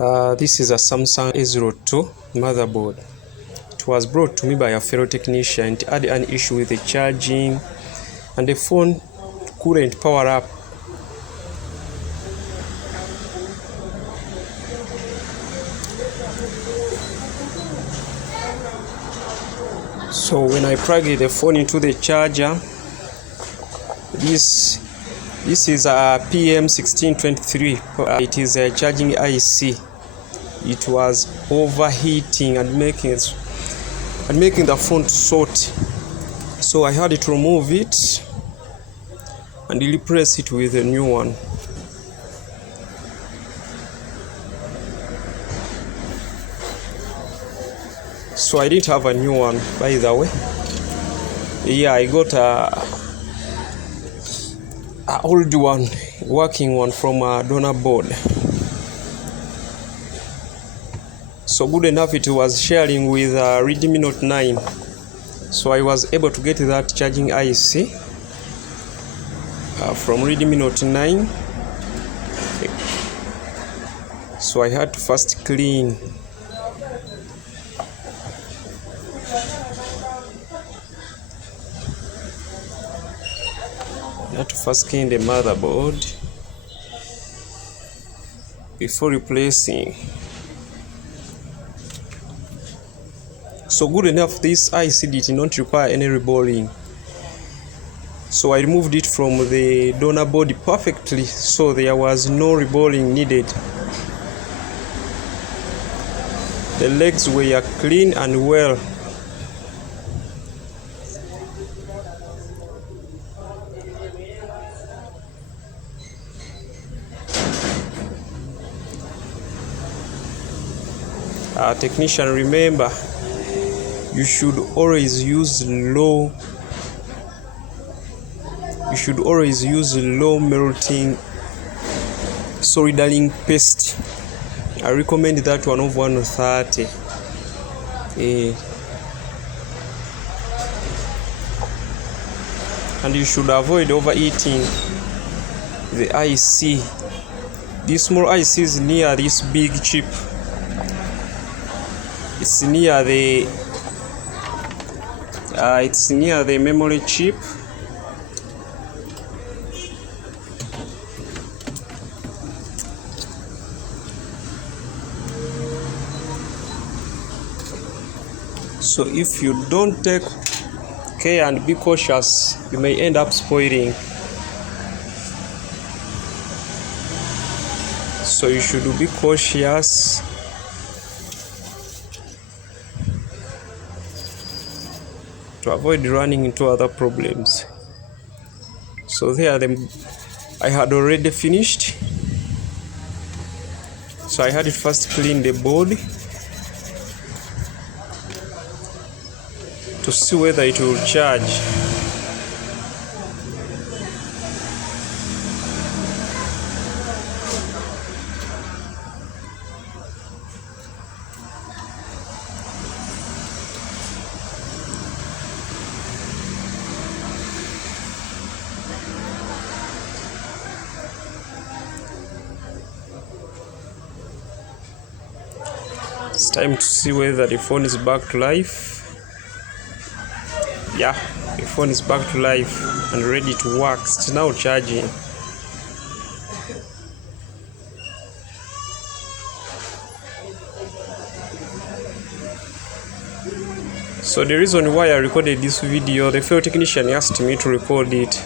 This is a Samsung A02 motherboard. It was brought to me by a fellow technician. It had an issue with the charging and the phone couldn't power up. So when I plug the phone into the charger, this is a PM1623. It is a charging IC. It was overheating and making the phone short. So I had to remove it and replace it with a new one. So I didn't have a new one, by the way. Yeah, I got a old one, working one from a donor board. So good enough, it was sharing with Redmi Note 9. So I was able to get that charging IC from Redmi Note 9. So I had to first clean. The motherboard before replacing. So good enough, this IC did not require any rebolling. So I removed it from the donor board perfectly, so there was no rebolling needed. The legs were clean and well. Technician, remember, you should always use low melting soldering paste. I recommend that one of 130. And you should avoid overheating the IC. This small IC is near this big chip. It's near the memory chip. So if you don't take care and be cautious, you may end up spoiling. So you should be cautious. To avoid running into other problems. So there, I had already finished. So I had to first clean the board to see whether it will charge. It's time to see whether the phone is back to life. Yeah, the phone is back to life and ready to work. It's now charging. So the reason why I recorded this video, the fellow technician asked me to record it.